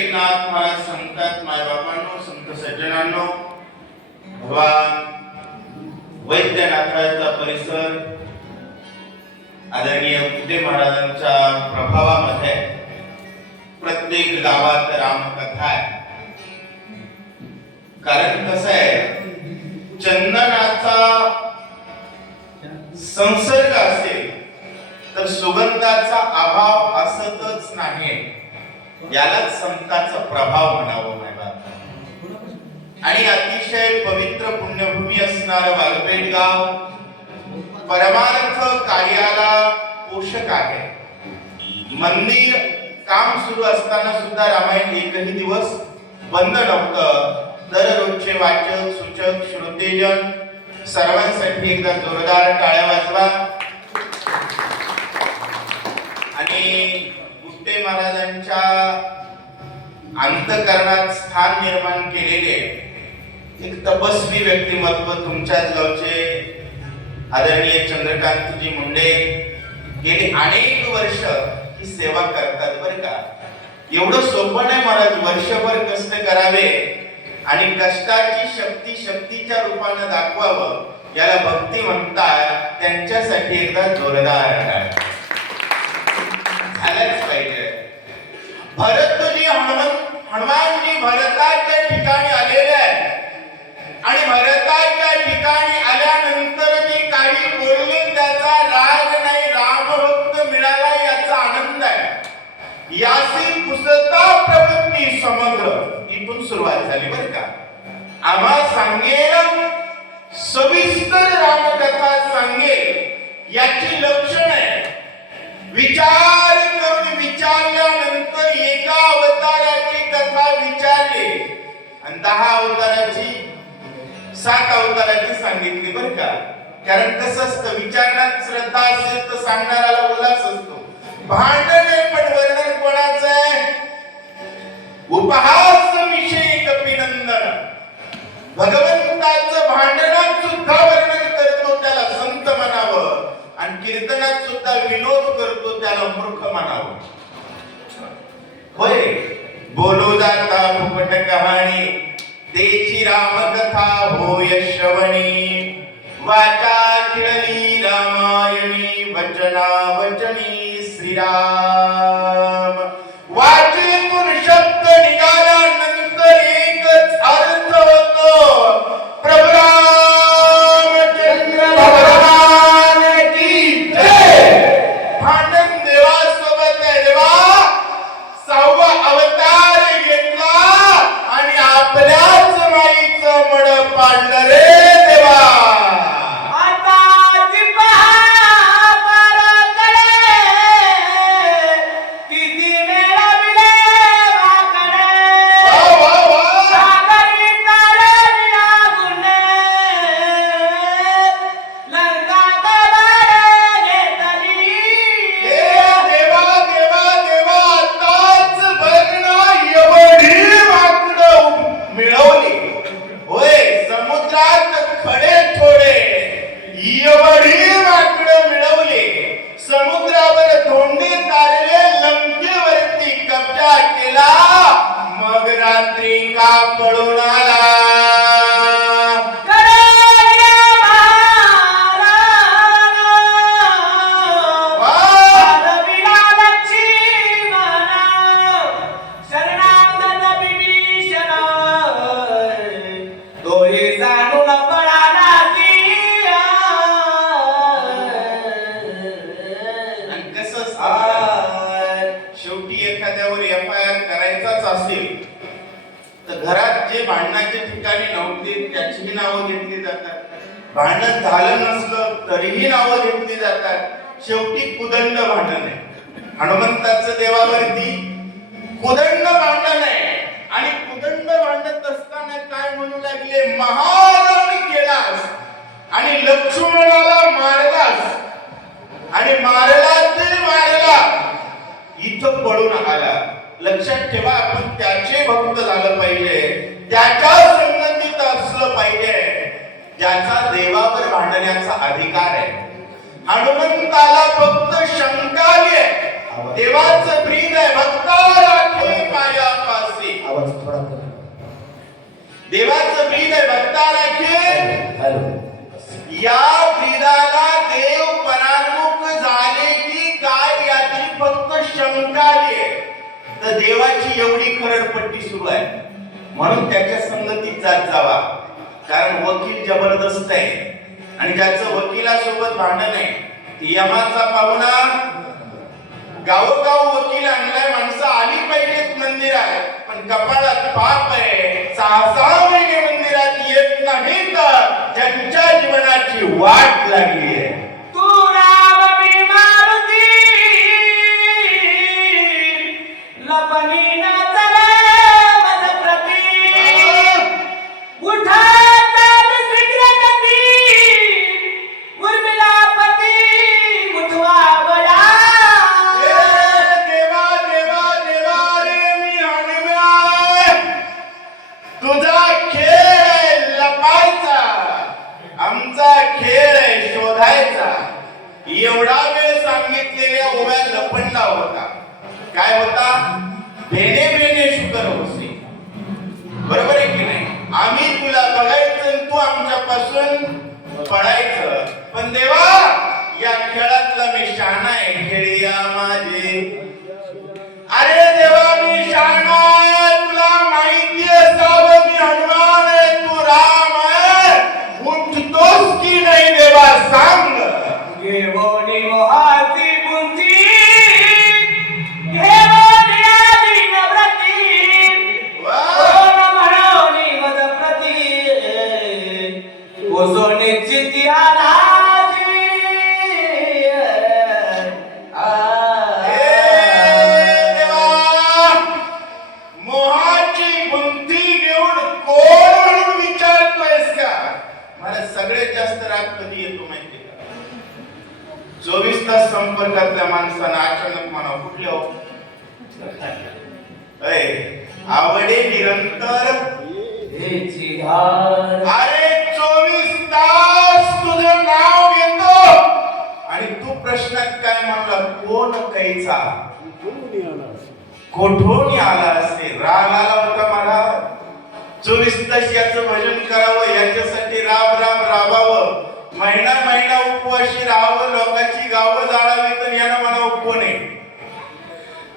एकनाथ महाराज सांगतात, मायबापांनो, संत सज्जनांनो, भगवान वैद्यनाथाचा परिसर आदरणीय बुद्धे महाराजांच्या प्रभावामध्ये प्रत्येक गावात रामकथा आहे. कारण कसं आहे, चंदनाचा संसर्ग असेल तर सुगंधाचा अभाव असतच नाही. यालाच संतांचा प्रभाव म्हणावं मायबा. आणि अतिशय पवित्र पुण्यभूमी असणारं वाघपेठ गाव परमार्थ कार्याला पोषक आहे. मंदिर काम सुरू असताना सुद्धा रामायण एकही दिवस बंद नव्हतं. दररोजचे वाचक, सूचक, श्रोतेजन सर्वांसाठी एकदा जोरदार टाळ्या वाजवा. आणि बुट्टे महाराजांच्या अंतःकरणात स्थान निर्माण केलेले एक तपस्वी व्यक्तिमत्व तुमच्याच गावचे आदरणीय चंद्रकांतजी मुंडे गेली अनेक वर्ष ही सेवा करतात बरं का. एवढं सोपं नाही महाराज, वर्षभर कष्ट करावे आणि कष्टाची शक्ती शक्तीच्या रूपाने दाखवावं, याला भक्ती म्हणतात. त्यांच्यासाठी एकदा जोरदार झालंच पाहिजे. भरतजी हनुमानजी भरताच्या ठिकाणी आलेले आहेत आणि भरताच्या ठिकाणी आल्यानंतर ते काही बोलले, त्याचा राग नाही, रामभक्त मिळाला याचा आनंद आहे. यासी पुसता प्रवृत्ती समग्र, इथून सुरुवात झाली बरं का. आम्हा सांगेन सविस्तर रामकथा सांगेल याची लक्षण आहे. विचार करून विचारल्यानंतर एका अवताराची कथा विचारली आणि 10 अवताराची 7 अवताराची सांगितली बरं का. कारण कसं असतं, विचारण्यात श्रद्धा असेल तर सांगणाऱ्याला उल्हास असतो. भांडणे पण वर्णन कोणाचं आहे? उपहास विषयी कपिनंदन. भगवंताचं भांडणात सुद्धा वर्णन करतो त्याला संत म्हणावं, आणि कीर्तनात सुद्धा विनोद करतो त्याला मूर्ख म्हणावं. होय, बोलू जाता फुकट कहाणी, तेची रामकथा होय श्रवणी. वाचा चिरली रामायणी, वचना वचनी श्रीराम. वाचेतून शब्द निघाल्यानंतर एकच अर्थ होतो, प्रभू रामचंद्र भगवान की जय. भांडण देवासोबत आहे. देवा 6वा अवतार घेतला आणि आपल्याच माईचं मड पाडलं रे देवा. भांडण झालं नसलं तरीही नावं घेतली जातात. शेवटी कुदंड भांडण आहे. हनुमंताचं देवावरती कुदंड भांडण आहे. आणि कुदंड भांडत असताना काय म्हणू लागले, महाराणी केलास आणि लक्ष्मणाला मारलास आणि मारला ते मारला, इथं पळून आला. लक्षात ठेवा, आपण त्याचे भक्त झालं पाहिजे, त्याच्या संगतीत असलं पाहिजे, ज्याचा देवावर भांडण्याचा अधिकार आहे. हनुमंताला फक्त शंका आहे, देवाचं प्रीत आहे. भक्ता राखी माया पास देवाचं ब्रीद आहे भक्ता राखेल. या ब्रीदाला देव परांमुख झाले की काय याची फक्त शंका आहे. तर देवाची एवढी खरडपट्टी सुरू आहे म्हणून त्याच्या संगतीत जात जावा. कारण वकील जबरदस्त आहे आणि ज्याचं वकिलासोबत भांडण आहे यमाचा पाहुणा गावोगाव वकील आणलाय. माणसं आली पाहिजेत मंदिरात पण कपाळात पाप आहे. 6 महिने मंदिरात येत नाही तर ज्यांच्या जीवनाची वाट लागली आहे. तू राम मी मारुती लपनी ना चले मज प्रती उठा ताल सिगरती उर्मिलापती उठवा बया. देवा देवा देवा रे मी हनुमान. तुझा खेळ लपायचा आमचा खेळ शोधायचा. एवढा वेळ सांगितलेल्या उभ्या लपंडा होता. काय होता? भेने भेने शुकर होसे. बरोबर आहे की नाही? आम्ही तुला बघायचं आणि तू आमच्यापासून पळायचं. पण देवा या खेळातला मी शहाणा आहे. खेळिया माझे. अरे देवा मी शहाणा आहे. तुला माहिती असावं मी हनुमान आहे तू राम आहे. उठतोस की नाही देवा सांग. घेवोनी मोहाची बुंची घेवोनी आली नव्रती कोण म्हणोनी मज प्रती ओसोनी चित्ती आलाजी. देवा मोहाची बुंदी घेऊन कोण म्हणून विचारतोयस का? मला सगळ्यात जास्त राग कधी येतो माहिती का? 24 तास संपर्कातल्या माणसांना अचानक म्हणा कुठल्या हो? आवडे निरंतर. हेची धार अरे 24 तास तुझं नाव घेतो आणि तू प्रश्नात काय म्हणला कोण कैचा कोठून आला असेल. राग आला होता मला. 24 तास याचं भजन करावं याच्यासाठी राब राब राबावं. महिना महिना उपवाशी राहावं. लोकांची गावं जाळावी तर यानं मला उपवणे.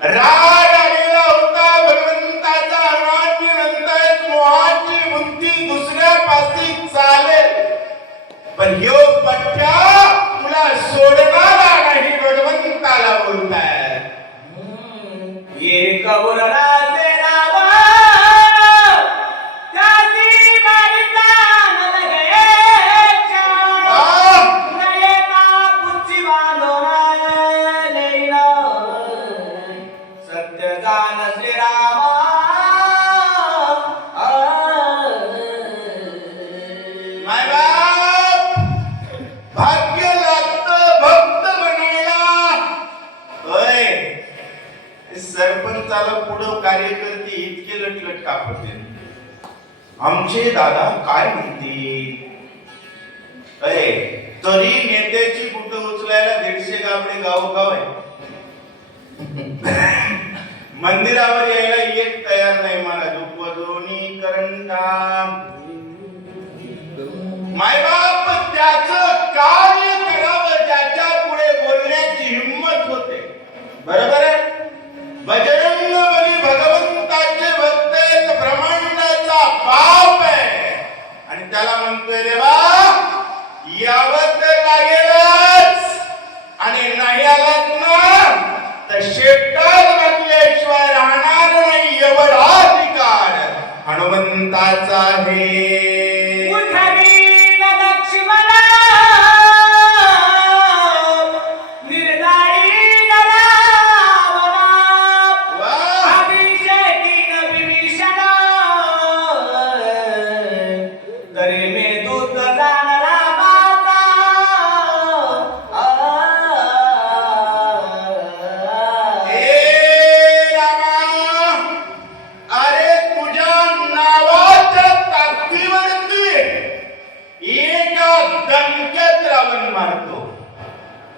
राग आलेला होता भगवंताचा. हनुमानजी म्हणतायत मोहाची बुद्धी दुसऱ्या पाशी चालेल पण ह्यो पठ्ठ्या तुला सोडणारा नाही भगवंताला बोलताय. एक उरणाचे नाव त्याची मारिता न लगेच्या नयना पुच्ची बांधून लेईना सत्य गान श्रीरामा. मायबाप भाग्य लागतं भक्त बनायला. होय सरपंचाला पुढं कार्यकर्ते इतके लटलट कापते. आमचे दादा काय म्हणतील? तरी नेत्याची बुट उचलायला 150 गावडे गावोगाव आहे. मंदिरावर यायला एक तयार नाही. मला दुपदोनी करंटा. मायबाप त्याचं कार्य करावं ज्याच्या पुढे बोलण्याची हिंमत होते. बरोबर आहे? बजरंग बली भगवंताचे भक्त आहेत. ब्रह्मांडाचा बाप आहे आणि त्याला म्हणतोय देवा यावत लागेलच आणि नाही आलात ना तर शेपटात घातल्याशिवाय राहणार नाही. एवढा अधिकार हनुमंताचा आहे.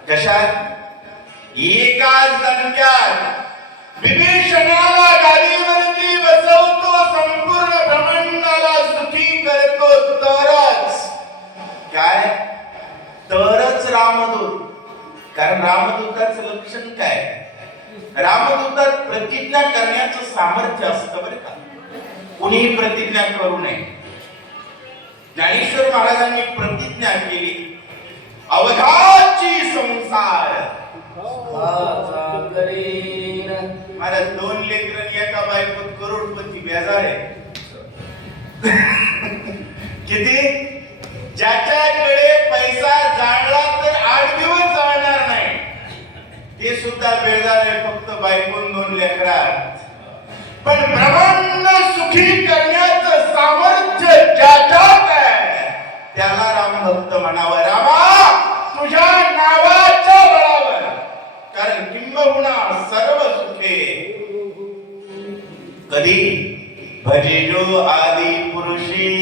कशात? एकाच दणक्यात विभीषणाला गादीवरती बसवतो. संपूर्ण ब्रह्मांडाला सुखी कारण रामदूताचं लक्षण काय? रामदूतात प्रतिज्ञा करण्याचं सामर्थ्य असतं बरं का. कुणीही प्रतिज्ञा करू नये. ज्ञानेश्वर महाराजांनी प्रतिज्ञा केली, अवधाची संसार. मला 2 लेकरं एका बायकोत करोडपती बेजार आहे. किती? ज्याच्याकडे पैसा जाळला तर 8 दिवस जाळणार नाही, ते सुद्धा बेजार आहे फक्त बायकोन 2 लेकरात. पण ब्रह्मांड सुखी करण्याचं सामर्थ्य ज्याच्यात आहे त्याला रामभक्त म्हणावं. रामा, तुझ्या नावाच्या बळावर, कारण किंबहुना सर्व सुखे कधी भजिजो आदि पुरुषी.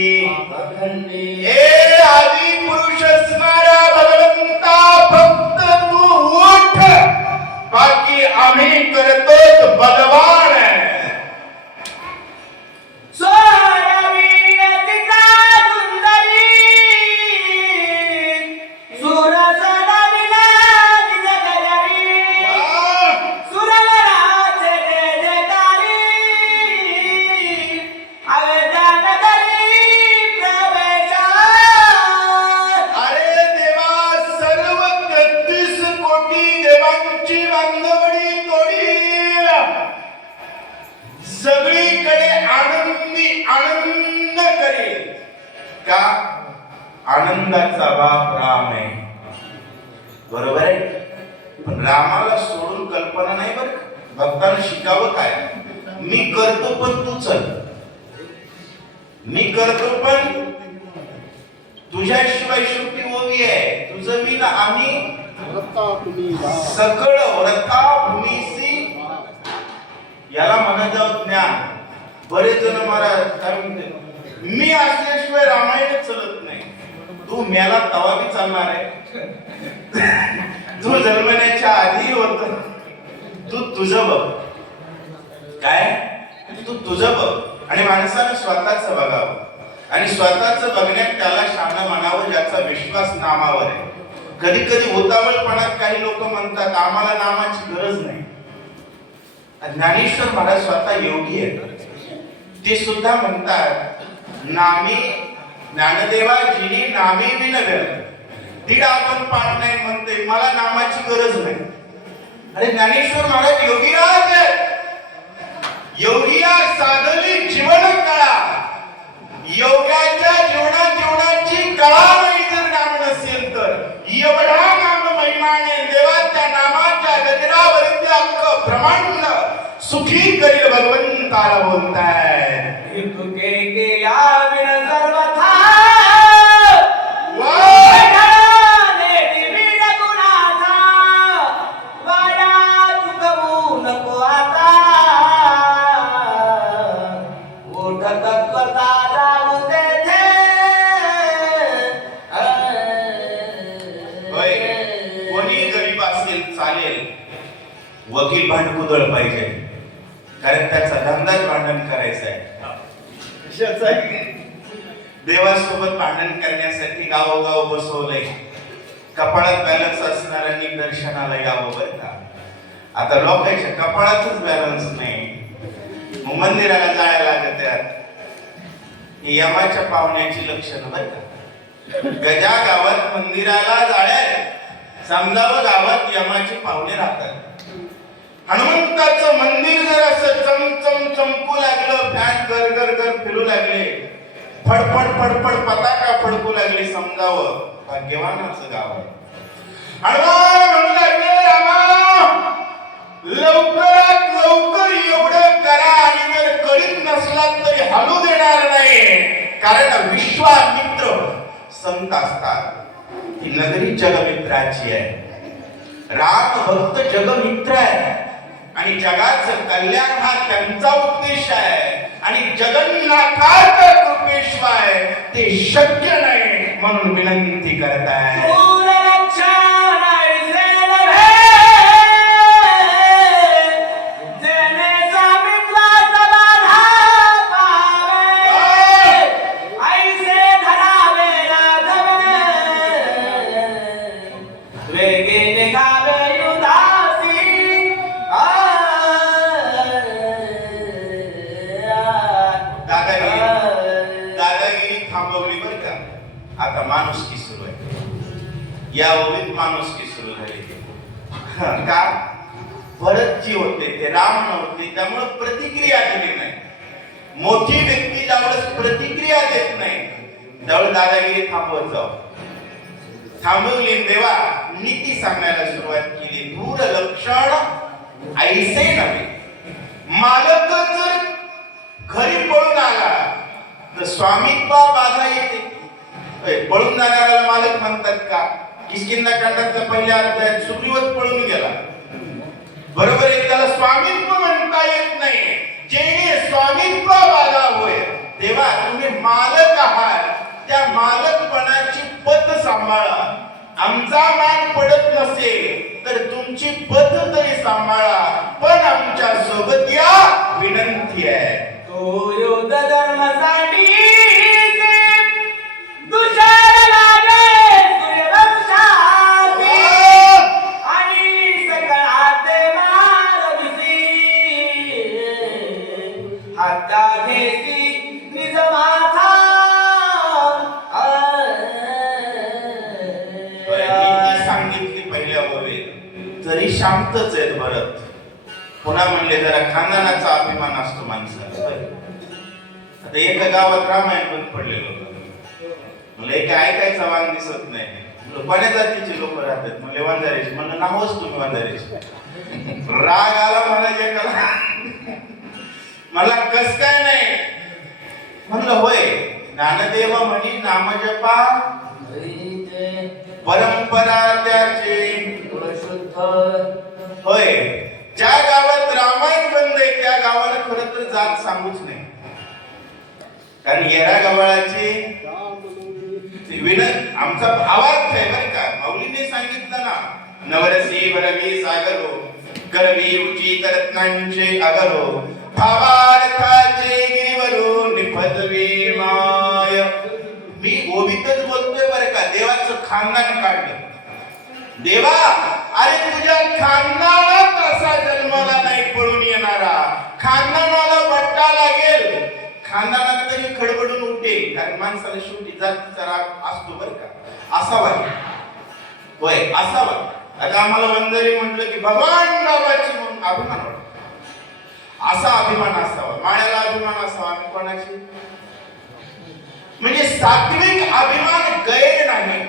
हे आदि पुरुष असणारा भगवंता, फक्त तू उठ, बाकी आम्ही करतो बलवान. सगळीकडे आनंदी आनंद करेल का? आनंदाचा बाप राम आहे, बरोबर आहे. पण रामाला सोडून कल्पना नाही बरं. भक्तांना शिकावं काय? मी करतो पण तू चल, मी करतो पण तुझ्याशिवाय शेवटी ओवी आहे. तुझं मी ना आम्ही सकळ व्रता भूमीसी, याला म्हणत जाऊ ज्ञान. बरेच जण मला काय म्हणते, मी असल्याशिवाय रामायण चलत नाही. तू मेला तवा बी चालणार आहे. तू जन्मण्याच्या आधी होत. तू तुझं बघ, काय तू तुझं बघ. आणि माणसानं स्वतःच बघावं, आणि स्वतःच बघण्यात त्याला शहाणं म्हणावं ज्याचा विश्वास नामावर आहे. कधी कधी उतावळपणात काही लोक म्हणतात आम्हाला नामाची गरज नाही. ज्ञानेश्वर महाराज स्वतः योगी आहेत. ते सुद्धा म्हणतात, नामी ज्ञानदेवा जिनी नामी विनव्य. दीड आपण पाठ नाही म्हणते, मला नामाची गरज नाही. अरे ज्ञानेश्वर महाराज योगीराज आहेत. योगिया साधली जीवन कळा. योग्याच्या जीवनाची कळा नाही जर नाम नसेल तर. एवढा नाम महिमाने देवाच्या नामाच्या गजरावरती अख्खं ब्रह्मांड सुखी करील भगवंताला बोलताय. तुके केल्या विण सर्वथा वकील भांडकुदळ पाहिजे, कारण त्याचा धंदाच भांडण करायचा आहे. देवासोबत भांडण करण्यासाठी गावोगाव बसवलंय. कपाळात बॅलन्स असणाऱ्यांनी दर्शनाला यावं बरं का. आता लोकांच्या कपाळातच बॅलन्स नाही, मग मंदिराला जायला लागत. ही यमाच्या पावण्याची लक्षणं बरं का. गजा गावात मंदिराला जाळ्या, समजावं गावात यमाचे पावणे राहतात. हनुमंताचं मंदिर जर असं चमचम चमकू लागलं, फॅन गर गर गर फिरू लागले, फडफड फडफड पताका फडकू लागले, समजावं भाग्यवानाचं गाव आहे. हनुमान म्हणू लागले, रामा लवकरात लवकर एवढं करा, आणि जर करीत नसलात तरी हलू देणार नाही. कारण विश्वामित्र संत असतात. ही नगरी जगमित्राची आहे. राम भक्त जगमित्र आहे, आणि जगाचं कल्याण हा त्यांचा उद्देश आहे. आणि जगन्नाथाच्या कृपेशिवाय ते शक्य नाही, म्हणून विनंती करत आहे. वेगे निघावे आता माणुसकी सुरू आहे. या ओळीत माणुसकी सुरू झाली. का? भरत जी होते ते राम नव्हते, त्यामुळे प्रतिक्रिया दिली नाही. मोठी व्यक्ती ज्यावेळेस प्रतिक्रिया देत नाही त्यावेळेस दादागिरी थांबवत जाऊ. थांबवली. देवा नीती सांगायला सुरुवात केली. दूर लक्षण ऐसे नव्हे. मालक जर घरी पळून आला तर स्वामित्वा बाधा येते. पळून जाणाऱ्याला मालक म्हणतात का? किष्किंधाकांडातल्या पहिल्या अध्यायात सुग्रीवच पळून गेला, बरोबर आहे. त्याला स्वामित्व म्हणता येत नाही. जेणे स्वामित्व बाधा होय. तेव्हा तुम्ही मालक आहात, त्या मालकपणाची पत सांभाळा. आमचा मान पडत नसेल तर तुमची पत तरी सांभाळा, पण आमच्या सोबत या विनंती आहे. तो युद्ध धर्मासाठी दुशाला लागे सूर्यवंशाची आणि सकळाचे मारविसी हाता घेसी निज माथा. नीती सांगितली पहिल्या ओळीत तरी शांतच आहेत भरत. पुन्हा म्हणले जरा खानदानाचा अभिमान असतो माणसाला. आता एका गावात रामायण बंद पडलेलं होतं. मला एक ऐकायचा वाण दिसत नाही. कोण्या जातीचे लोक राहतात? म्हणजे वंजारीच. म्हणलं नावच तुम्ही वंजारीच. राग आला म्हणायचे एकाला. मला कस काय नाही म्हणलं होय. ज्ञानदेव म्हणी नामजपा परंपरा त्याचे होय. ज्या गावात रामायण बंद आहे त्या गावाला खरं तर जात सांगूच नाही. कारण येरा गवळाची आमचा भावार्थ आहे बरं का. माऊलीने सांगितलं ना, नवरसी भरवी सागरो करवी उचित रत्नांचे अगरो भावार्थाचे गिरीवरो निफतवी माय. मी ओबीतच बोलतोय बरं का. देवाचं खानदान काढलं. देवा अरे तुझ्या खानदानात असा जन्माला नाही पडून येणारा. खानदानाला बट्टा लागेल. खानदानात तरी खडबडून उठे. कारण माणसाला शेवटी जातीचा राग असतो बरं का. असावा होय असावा. आता आम्हाला वंजारी म्हटलं की भगवान बाबाची म्हणून अभिमान वाटतो. असा अभिमान असावा. माळ्याला अभिमान असावा. आम्ही कोणाची म्हणजे सात्विक अभिमान गैर नाही,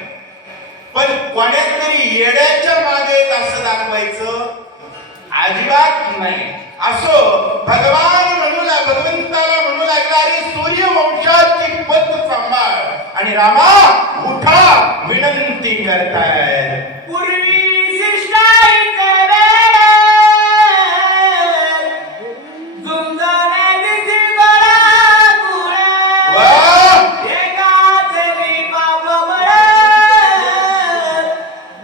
पण कोण्यात तरी येड्याच्या मागे असं दाखवायचं अजिबात नाही. असो भगवान म्हणूला भगवंताला म्हणू लागला अरे सूर्यवंशाची पत सांभाळ आणि रामा उठा विनंती करताय. पूर्वी शिष्टाईचे वेळ झुंजणे दिसी बळा कुळे एकाचे पाप बळ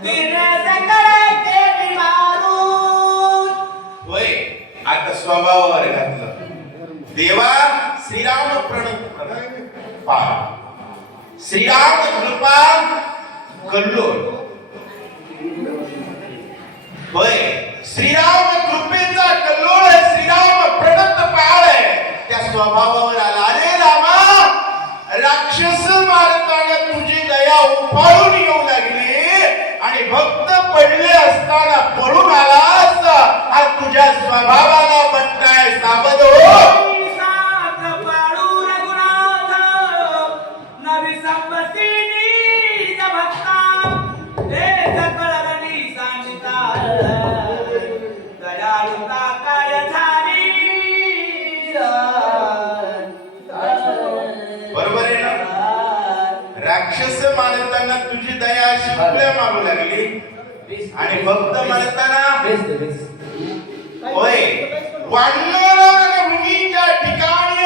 दिने सकळे केली मारून. होय आता स्वभावावर घातलं. देवा श्रीराम प्रणत पाळ. श्रीराम कृपा कल्लोळ होय. श्रीराम कृपेचा कल्लोळ आहे. श्रीराम प्रणत पाळ आहे. त्या स्वभावावर आला. अरे रामा राक्षस मारताना तुझी दया उफाळून येऊ लागली आणि भक्त पडले असताना पळून आलास. आज तुझ्या स्वभावाला बट्टाय. सावध हो. बरोबर आहे ना. राक्षस मानताना तुझी दया अशी फुल्या मागू लागली आणि भक्त मानताना होय वाढणाऱ्या भूमीच्या ठिकाणी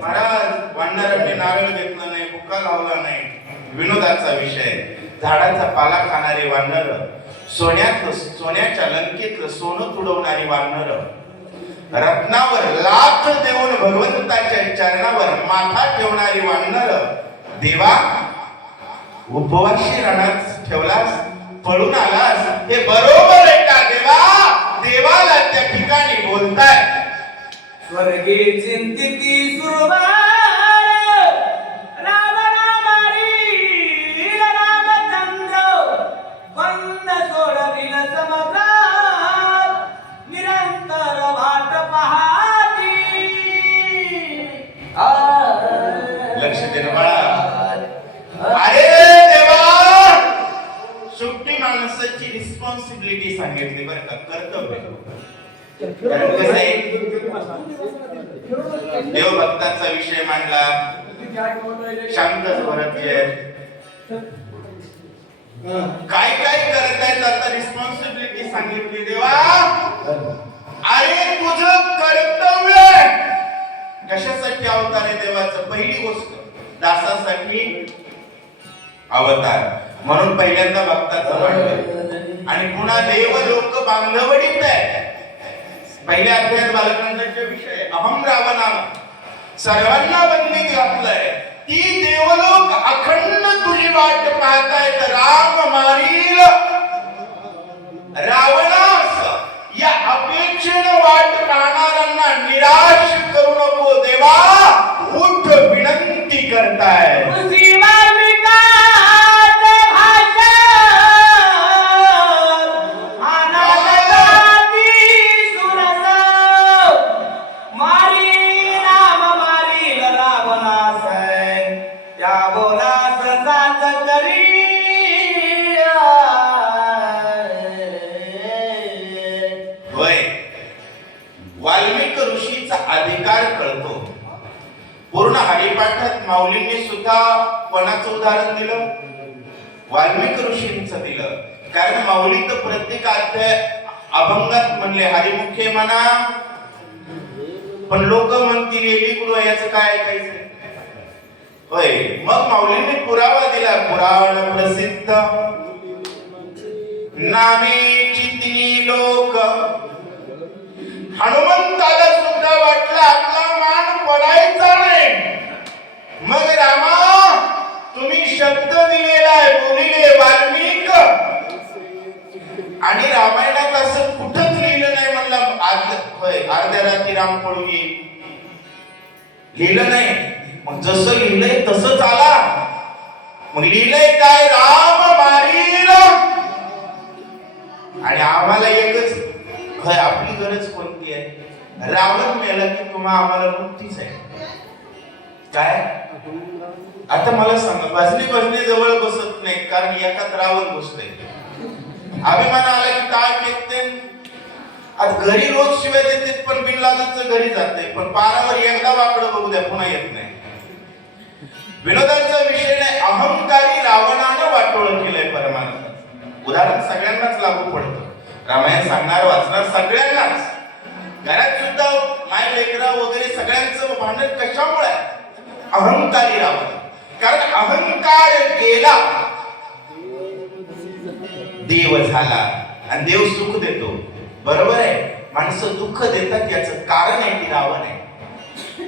महाराज वाढणाऱ्यांनी नारळ घेतलं नाही, बुक्का लावला नाही. विनोदाचा विषय. झाडाचा पाला खाणारी वानर, सोन्याच्या लंकेतलं सोनं तुडवणारी वानर, रत्नावर लाथ देऊन भगवंताच्या चरणावर माथा ठेवणारी वानर. देवा उपवाशी रणात ठेवलास, पळून आलास, हे बरोबर आहे का देवा? देवाला त्या ठिकाणी बोलताय. स्वर्गे चिंतिती सुरवार राम राम कारण कसं आहे, देवभक्तांचा विषय मांडला, शांतच भरतजी काय काय करत आहेत आता, रिस्पॉन्सिबिलिटी सांगितली देवा. अरे तुझं कर्तव्य कशासाठी अवतार आहे देवाचं? पहिली गोष्ट दासासाठी अवतार, म्हणून पहिल्यांदा भक्ताचं वाटलं. आणि पुन्हा देव लोक बांधवडीत आहे. पहिल्या अध्यायात बालकांचा विषय अहम रावणा सर्वांना बंदीत घातलंय. ती देवलोक अखंड तुझी वाट पाहतायत. राम मारील रावणास या अपेक्षेनं वाट पाहणाऱ्यांना निराश करू नको देवा. उठ विनंती करताय. वाल्मिक ऋषीचा अधिकार कळतो. पूर्ण हरिपाठात माऊलींनी सुद्धा कोणाचं उदाहरण दिलं? वाल्मिक ऋषींचं दिलं. कारण माऊली तर प्रत्येक अध्याय अभंगात म्हणले हरिमुखे म्हणा, पण लोक म्हणतील एली गुरु याचं काय ऐकायचं? होय, मग माऊलींनी पुरावा दिला. पुराण प्रसिद्ध नामेची तिन्ही लोक. हनुमंताला सुद्धा वाटलं आपला मान पडायचा नाही. मग रामा तुम्ही शब्द दिलेला आहे, बोलिले वाल्मिक. आणि रामायणात असं कुठंच लिहिलं नाही म्हणलं अर्ध्या रात्री राम पळून येईल, लिहिलं नाही. मग जसं लिहिलंय तसंच आला. मग लिहिलंय काय? राम मारील. आणि आम्हाला एकच आपली गरज कोणती आहे? रावण मेला की तुम्हा आम्हाला मुक्तीच आहे काय? आता मला सांगा, भजनी जवळ बसत नाही कारण एकात रावण बसतोय. अभिमान आला की टाळ टेकते. आता घरी रोज शिवाय देते, पण बिनलादचं घरी जाते, पण पारावर एकदा वाकडं बघू द्या पुन्हा येत नाही. विनोदाचा विषय नाही, अहंकारी रावणानं वाटोळं केलंय परमानंद. उदाहरण सगळ्यांनाच लागू पडतं. रामायण सांगणार वाचणार सगळ्यांनाच. घरात सुद्धा माय लेकरा वगैरे सगळ्यांचं भांडण कशामुळे? अहंकारी रावण. कारण अहंकार गेला देव झाला. आणि देव सुख देतो, बरोबर आहे. माणसं दुःख देतात याचं कारण आहे की रावण आहे.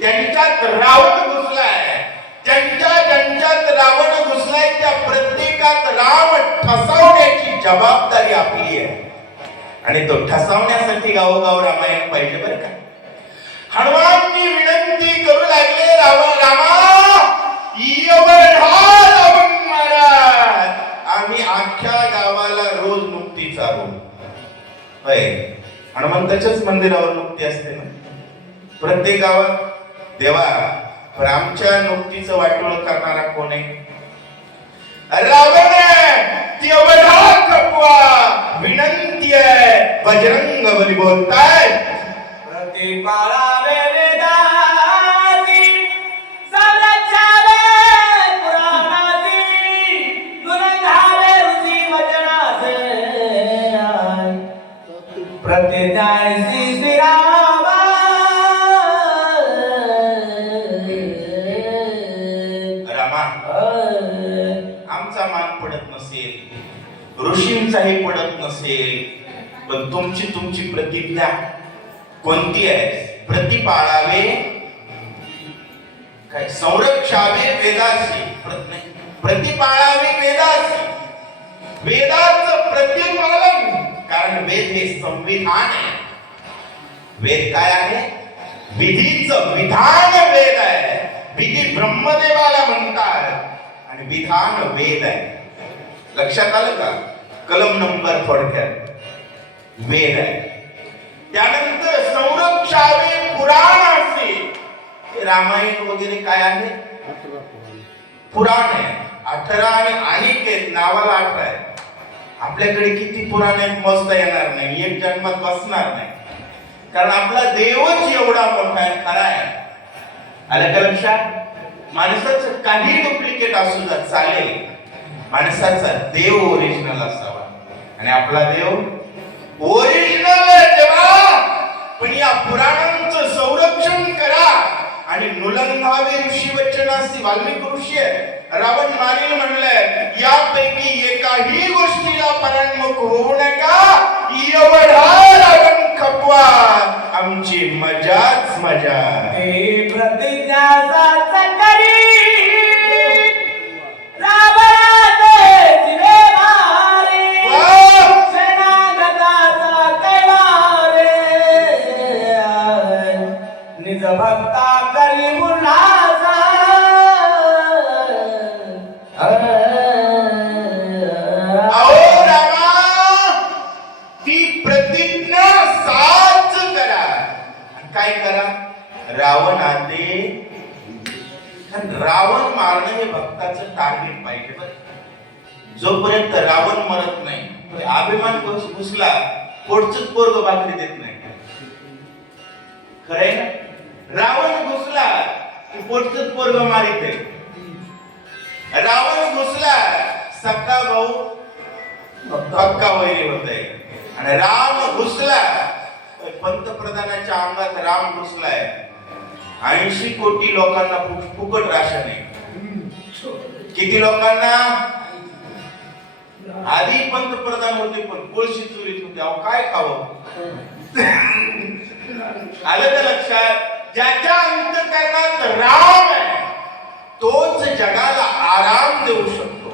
त्यांच्यात रावण घुसलाय. ज्यांच्यात रावण घुसलाय त्या प्रत्येकात राम ठसवण्याची जबाबदारी आपली आहे. आणि तो ठसवण्यासाठी गावोगाव रामायण पाहिजे बरं का. हनुमानजी विनंती करू लागले, रामा आम्ही अख्ख्या गावाला रोज मुक्ती चालू. हनुमंताच्याच मंदिरावर मुक्ती असते ना प्रत्येक गावात. देवा पण आमच्या नुकतीचं वाटोळ करणारा कोण आहे? रावण तेवढा कपवा विनंती आहे. बजरंग बली बोलताय प्रतिपाळावे वेदासी, संरक्षावे पुराणासी, गुणगावे ऋषी वचनाचे, प्रत्येकासी श्रीरामा. रामा आमचा मान पडत नसेल, ऋषींचाही पडत नसेल, पण तुमची प्रतिज्ञा कोणती आहे? प्रतिपाळावे काय? संरक्षावे वेदासी. प्रतिपाळावे वेदासी, वेदाचं प्रतिपालन. कारण वेद हे संविधान आहे. वेद काय आहे? विधीचं विधान वेद आहे. विधी ब्रह्मदेवाला म्हणतात आणि विधान वेद आहे. लक्षात आलं का? कलम नंबर थोडक्यात वेद आहे. त्यानंतर संरक्षावे पुराणासी. रामायण वगैरे काय आहे? पुराण आहे. 18 आणि अनिकेत नावाला 18 आहे. आपल्याकडे किती पुराण आहेत मोजता येणार नाही, एक जन्मात बसणार नाही. कारण आपला देवच एवढा मोठा आहे, खरा आहे. आलं का लक्षात? माणसाचं काही डुप्लिकेट असू द्या चालेल, माणसाचा देव ओरिजिनल असावा. आणि आपला देव ओरिजिनल आहे देवा. पण या पुराणांचं संरक्षण करा. आणि नुलंघावे ऋषी वचनासी, वाल्मिक ऋषी आहे, रावण मारील म्हणलंय, यापैकी एकाही गोष्टीला परांमुख होऊ नका, एवढा रावण खपवा, आमची मजाच मजा. हे प्रतिज्ञा साच करी रावणाचे जिवे मारी, शरणागताचा कैवारे, निज भक्ता करी मुलाचा. अहो रामा, ती प्रतिज्ञा साच करा. काय करा? रावण आते. रावण मारणं हे भक्ताचं टार्गेट पाहिजे बरं. जोपर्यंत रावण मरत नाही, अभिमान घुसला, पोटच पोरग भाकरी देत नाही. खरंय ना? रावण घुसला की पोटच पोरग मारित आहे. रावण घुसला, सक्का भाऊ पक्का वैरी होतय. आणि राम घुसला, पंतप्रधानाच्या अंगात राम घुसलाय, 80 कोटी लोकांना फुकट राशन आहे. किती लोकांना? आधी पंतप्रधान होते पण कोळशी चोरीत होते. अहो काय खावं? आलं का लक्षात? ज्याच्या अंतःकरणात राम आहे तोच जगाला आराम देऊ शकतो.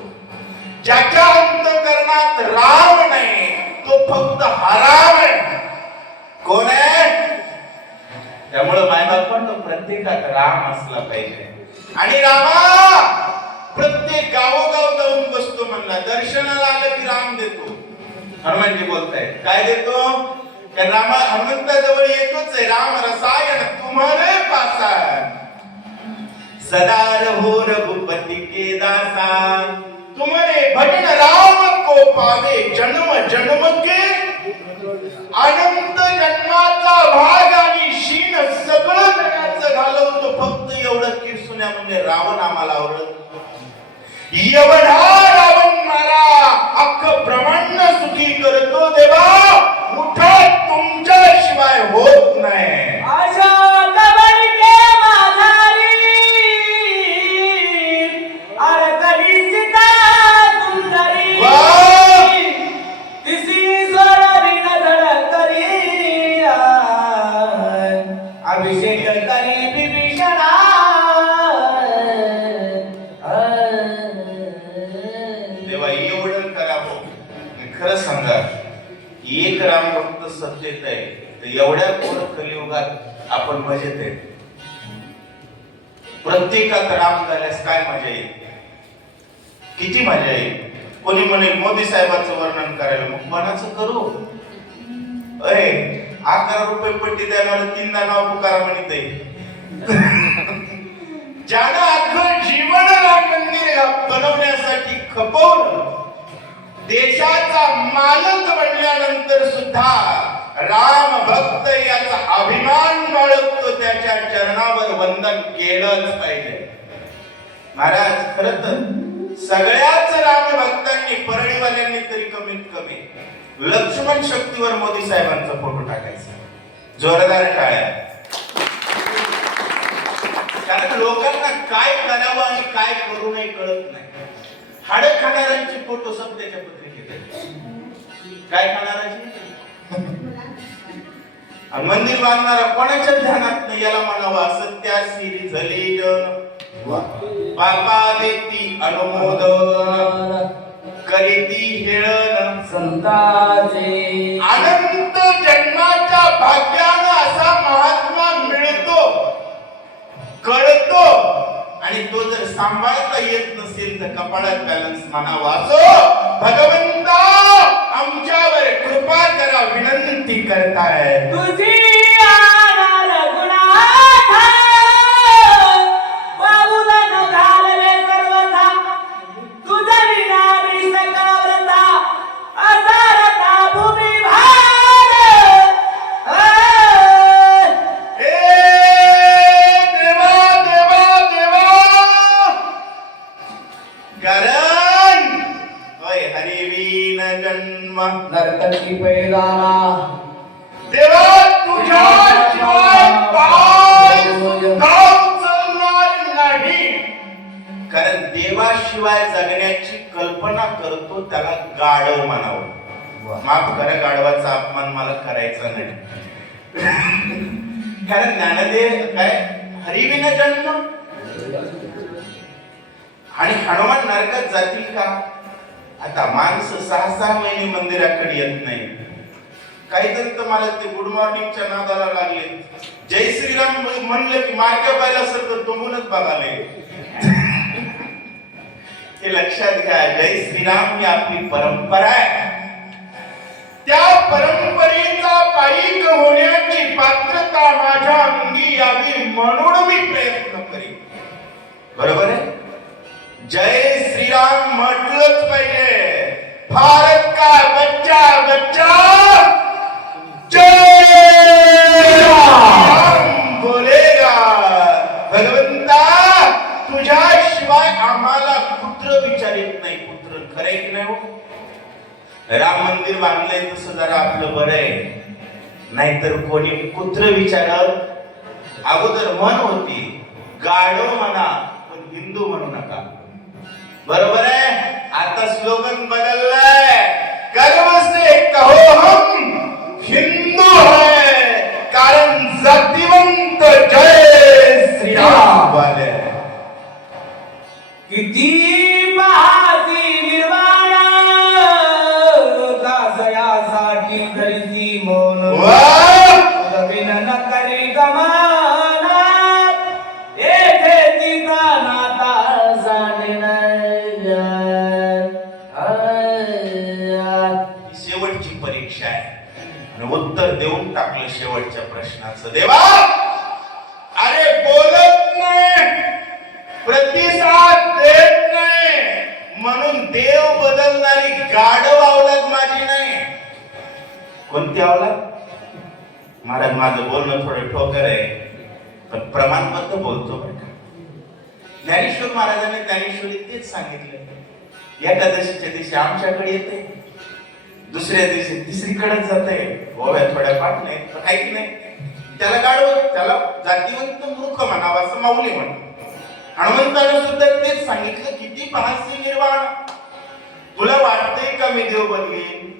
ज्याच्या अंतःकरणात राम नाही तो फक्त हराम आहे. कोण आहे? त्यामुळे मायबापांना प्रत्येकात राम असला पाहिजे. आणि रामा प्रत्येक गावोगाव जाऊन बसतो म्हणला, दर्शनाला आलं की राम देतो. हनुमानजी बोलतायत, काय देतो? कारण रामा हनुमंताजवळ येतोच आहे. राम रसायन तुम्हारे पासा, सदा रहो रघुपति के दासा, तुम्हारे भजन राम को पावे, जन्म जन्म के अनंत जन्माचा भाग आणि शीन सगळं जगाचं घालवतो. फक्त एवढं किरसुन्या म्हणजे रावण आम्हाला आवडत. एवढा रावण मारा, अख्खं ब्रह्मांड सुखी करतो देवा, मोठा तुमच्याशिवाय होत नाही. आशा कबडके माझारी, अडकली सीता सुंदरी, तिसी सोडली नजर करी, अभिषेक करी विभीषणा. देवा एवढं करावं. खरं सांगा, एक राम भक्त सत्तेत आहे तर एवढ्या पूर्ण कलियुगात आपण मजेत आहे. प्रत्येकात राम झाल्यास काय मजा येईल? किती मजा येईल? कोणी म्हणेल मोदी साहेबांचं वर्णन करायला, मग मनाचं करू. अरे 11 रुपये पट्टी देणार 3दा नाव पुकारा म्हणत आहे. ज्यानं अख्खं जीवन राम मंदिर बनवण्यासाठी खपवलं, देशाचा मालक बनल्यानंतर सुद्धा राम भक्त याचा अभिमान बाळगतो, त्याच्या चरणावर वंदन केलंच पाहिजे. महाराज खरं तर सगळ्याच राम भक्तांनी, परळीवाल्यांनी तरी कमीत कमी लक्ष्मण शक्तीवर मोदी साहेबांचा फोटो टाकायचा. जोरदार टाळ्या. कारण लोकांना काय करावं आणि काय करू नये कळत नाही. हाड खाणाऱ्यांचे फोटो सत्याच्या पत्रिकेत आहेत. काय खाणाऱ्याचे? मंदिर बांधणारा कोणाच्या ध्यानात नाही याला म्हणावा, सत्यासी झली बाबा देती अनुमोदन, करीती हेळन संताचे. अनंत जन्माच्या भाग्यानं असा महात्मा मिळतो, कळतो. आणि तो जर सांभाळता येत नसेल तर कपाळात बॅलन्स म्हणावा. असो भगवंता आमच्यावर कृपा करा विनंती करताय. तुझी आधार गुणाथा, वाहुला घालले सर्वथा, तुझा विनारी सकळवृता, असारता भूमी भार. नरकाची पैदाना देवा तुझ्याशिवाय पाय सुद्धा उचलणार नाही. कारण देवाशिवाय जगण्याची कल्पना करतो त्याला गाढव म्हणावं. माफ करा, गाढवाचा अपमान मला करायचा नाही. कारण ज्ञानदेव काय हरिविना जन्म आणि हनुमान नरकात जातील का? आता माणसं 6-6 महिने मंदिराकडे येत नाही. काही जण तर मला ते गुड मॉर्निंगच्या नादाला लागले. जय श्रीराम म्हणलं की मार्क्या पाहिला सर तुंबूनच बघाले. हे लक्षात घ्या, जय श्रीराम ही आपली परंपरा आहे. त्या परंपरेचा पायीक होण्याची पात्रता माझ्या अंगी यावी म्हणून मी प्रयत्न करीन. बरोबर आहे. जय श्रीराम म्हटलंच पाहिजे. भारत का बच्चा बच्चा जय राम बोलेगा. भगवंता तुझ्याशिवाय आम्हाला पुत्र विचारित नाही. पुत्र खरंय की नाही हो? राम मंदिर बांधलंय तसं जरा आपलं बरं आहे. नाहीतर कोणी पुत्र विचारत. अगोदर म्हण होती गाढव म्हणा पण हिंदू म्हणू नका. बरोबर आहे. आता स्लोगन बदललाय. गर्व से कहो हम हिंदू है कारण जातिवंत जय श्री राम वाले. किती महासी निर्वाण दासयासाठी धरिसी मौन विन न करी गमना येथे चिता नाता जाणे शेवटची परीक्षा आहे आणि उत्तर देऊन टाकलं शेवटच्या प्रश्नाचं. देवा अरे बोलत नाही, प्रतिसाद देत नाही म्हणून देव बदलणारी गाढव अवलाद माझी नाही. कोणती अवलाद? महाराज माझं बोलणं थोडं ठोकर आहे पण प्रमाणबद्ध बोलतो बरं का. ज्ञानेश्वर महाराजांनी ज्ञानेश्वरी तेच सांगितलं. एकादशीच्या दिवशी आमच्याकडे येते, दुसऱ्या दिवशी तिसरीकडे जाते. ओव्या थोड्या पाठ नाही तर काही की नाही. त्याला गाढव, त्याला जातीवंत मूर्ख म्हणावं असं माऊली म्हणतो. हनुमंतानं सुद्धा तेच सांगितलं. किती पाहसी निर्वाण. तुला वाटतंय का मी देव बनवीन?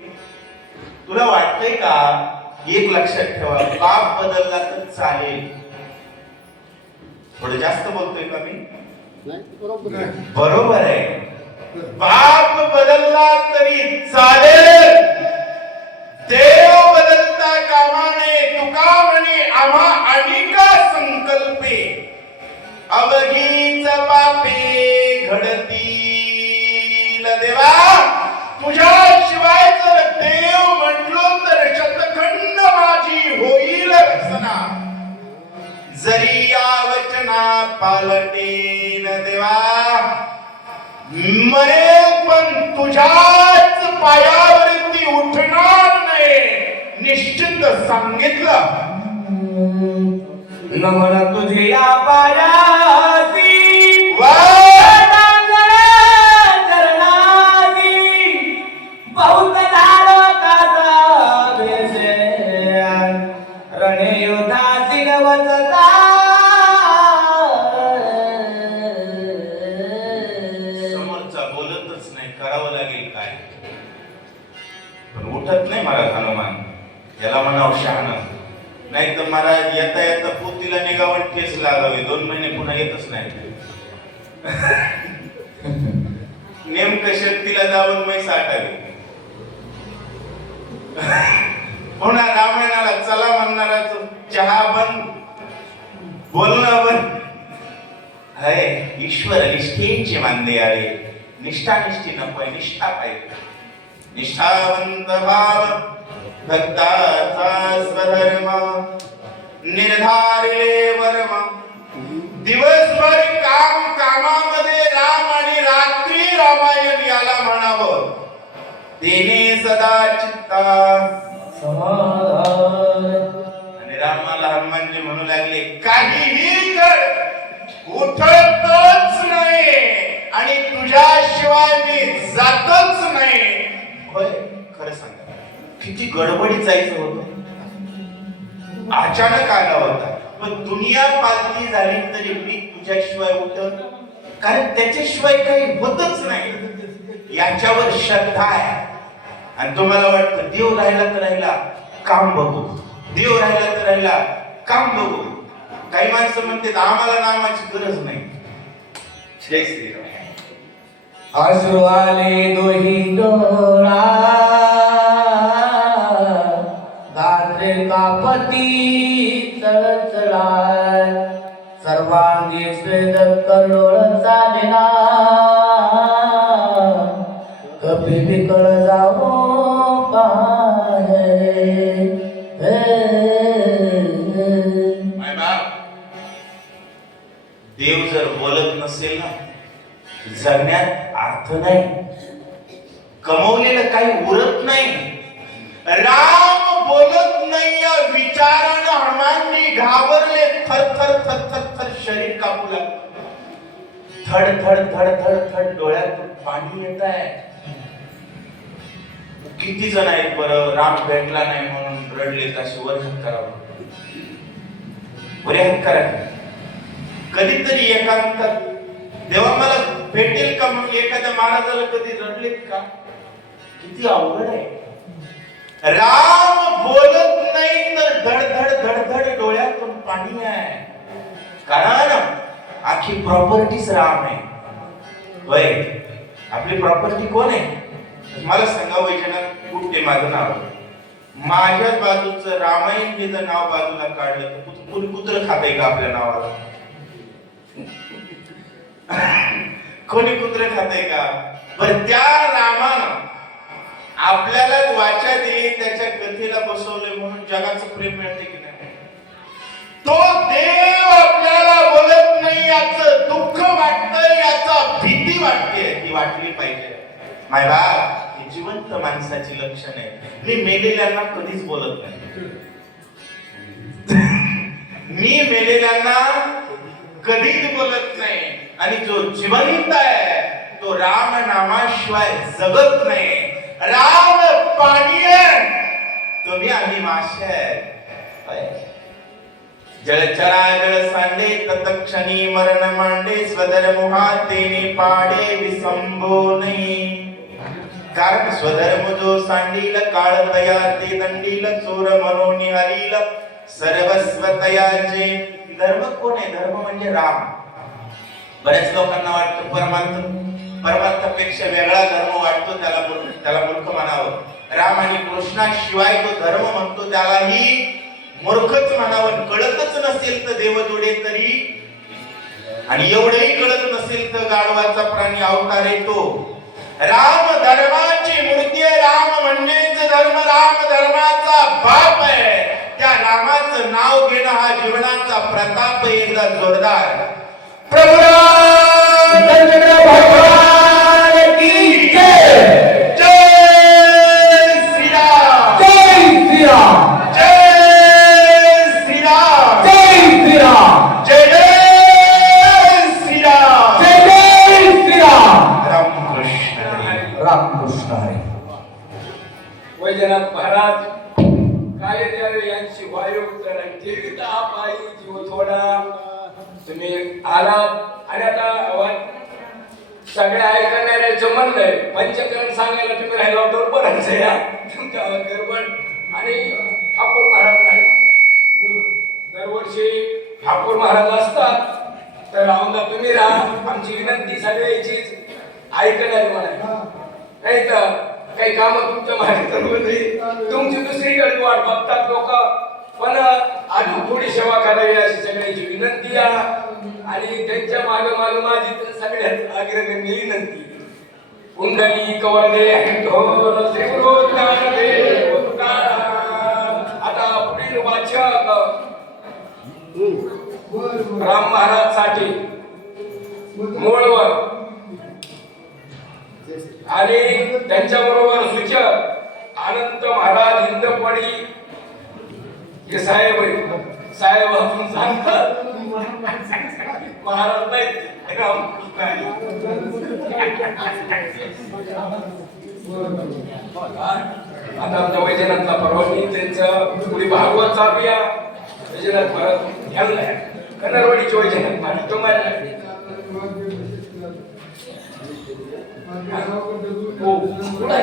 तुला वाटतंय का? एक लक्षात ठेवा, बाप बदलला तर चालेल. थोडं जास्त बोलतोय का मी? बरोबर आहे. बाप बदलला तरी चालेल, देव बदलता कामा नये. तुका म्हणे आम्हा अनेका संकल्पे अवघीच पापे घडतील. देवा तुझ्याशिवाय जर देव म्हटलो तर शतखंड माझी होईल रचना. जरी या वचना पालटेन देवा मरेल पण तुझ्याच पायावरती उठणार नाही. निश्चित सांगितलं. नमन तुझे या पायासी चरणासी बहुत झालो कासा भेसे रणे योधासी नवचता समोरचा बोलतच नाही, करावं लागेल काय. पण उठत नाही महाराज हनुमान. याला म्हणावं शहाणा. नाही तर महाराज येता येता पोतीला निगावट ठेस लागावे. 2 महिने पुन्हा येतच नाही. नेमकं शक्तीला जाऊन मै साठावी. पुन्हा रामायणाला चला म्हणणारा चहा बंद, बोलणं बंद. अरे ईश्वर निष्ठेचे मानले आहे. निष्ठा निष्ठी नको, निष्ठा पाहिजे. निष्ठावंत भाव भक्ताचा स्वधर्म निर्धारिले वर्म. दिवसभर काम कामामध्ये राम आणि रात्री रामायण याला म्हणावं. तेने सदा चित्ता आणि रामाला हनुमानजी म्हणू लागले काहीही कर उठतच नाही आणि तुझ्याशिवाय मी जातच नाही. होय खरं सांगा किती गडबडीत जायचं होतं, अचानक आला होता. पण दुनिया पालती झाली तरी मी तुझ्याशिवाय उठत, कारण त्याच्याशिवाय काही होतच नाही. याच्यावर श्रद्धा आहे. आणि तुम्हाला वाटतं देव राहिला तर राहिला, काम बघू, देव राहिला तर राहिला, काम बघू. काही माणसं म्हणतात आम्हाला नामाची गरज नाही. जय श्रीराम. अश्रू आले दोही डोळा, गात्रे कापती चळचळा, सर्वांगी स्वेद कल्लोळ चालेला, कपी बिकळ जाऊ पाहे. देव जर बोलत नसेल ना, जगण्यात अर्थ नाही, कमवलेलं काही उरत नाही. राम बोलत नाही या विचारानं हनुमानजी घाबरले. थर थर थर थर थर शरीर कापू लागलं. थड थड थड थड थड डोळ्यातून पाणी येत आहे. किती जण आहेत बरं राम भेटला नाही म्हणून रडले, असे वर हात करावं, बरे हात करा. कधीतरी एकांतात देवा मला भेटेल का म्हणून एखाद्या महाराजाला कधी रडलेत का? किती अवघड आहे. राम बोलत नाही तर धडधड धडधड डोळ्यातून पाणी आहे. कारण आखी प्रॉपर्टीच राम आहे. वय आपली प्रॉपर्टी कोण आहे? मला सांगा वैजनाथ कुठे माझं नाव, माझ्या बाजूचं रामायण हे जर नाव बाजूला काढलं तर कुणी कुत्र खातंय का आपल्या नावाला? कोणी कुत्र खातंय का? बरं त्या रामानं आपल्याला वाचा दिली, त्याच्या कथेला बसवले म्हणून जगाचं प्रेम मिळते की नाही? तो देव आपल्याला बोलत नाही याचं दुःख वाटतंय, याचा भीती वाटते, ती वाटली पाहिजे. माय बाप, ही जिवंत माणसाची लक्षण आहे. मी मेलेल्यांना कधीच बोलत नाही. मी मेलेल्यांना कधीच बोलत नाही. आणि जो जिवंत आहे तो राम नामाशिवाय जगत नाही. राम पाणी आहे, तुम्ही आम्ही मासे आहे. जळचराचर सांडे तत्क्षणी मरण मांडे, स्वधर्म तेने पाडे विसंबो नाही. कारण स्वधर्म जो सांडील काळ तया ते दंडील, चोर म्हणून निहालील सर्वस्व तयाचे. धर्म कोण आहे? धर्म म्हणजे राम. बऱ्याच लोकांना वाटतं परमार्थापेक्षा वेगळा धर्म वाटतो, त्याला मूर्ख म्हणावं. राम आणि कृष्णाशिवाय तो धर्म म्हणतो त्यालाही मूर्खच म्हणावं. कळतच नसेल तर देवजोडे तरी, आणि एवढंही कळत नसेल तर गाढवाचा प्राणी अवतार येतो. राम धर्माची मूर्ती आहे. राम म्हणजेच धर्म, राम धर्माचा बाप आहे. त्या रामाचं नाव घेणं हा जीवनाचा प्रताप. एकदा जोरदार प्रभू रामचंद्र भगवान की जय. जय श्री राम. जय श्री राम. जय श्री राम. जय श्री राम. जय जय श्री राम. जय जय श्री राम. रामकृष्ण हरी. रामकृष्ण हरी. वैजनाथ महाराज काय द्यावे यांची वायू ठेविता पायी जीव थोडा. तुम्ही आलात आणि आता सगळ्या ऐकणाऱ्याचं म्हणणं आहे पंचकरण सांगायला तुम्ही राहिला होता बरंच आहे. तुमच्या गडबड आणि ठाकूर महाराज नाही. दरवर्षी ठाकूर महाराज असतात तर आमदा तुम्ही राहा. आमची विनंती सगळ्याचीच ऐकणारी म्हणाली. नाही तर काही कामं तुमच्या महाराष्ट्रामध्ये तुमची दुसरीकडे वाट बघतात लोक. पण अजून थोडी सेवा करावी अशी सगळ्यांची विनंती आहे. आणि त्यांच्या मागे मागे माझी तर सगळ्यात अग्रगण्य विनंती. कुंडली कवरदे ढोल श्रीगुरुनानदेव तुकाराम. आता पुढील वाचक राम महाराज साठी मूळवर आणि त्यांच्या बरोबर सूचक अनंत महाराज हिंदपडी हे साहेब साहेब अजून सांगतात महाराज नाही राम. आता आमच्या वैजनाथला परवानगी त्यांचं पुढे भागवत चालूया वैजनाथ परत घ्यायला कन्नरवाडीचे वैजनाथ माझी तो माझ्या हो पुढे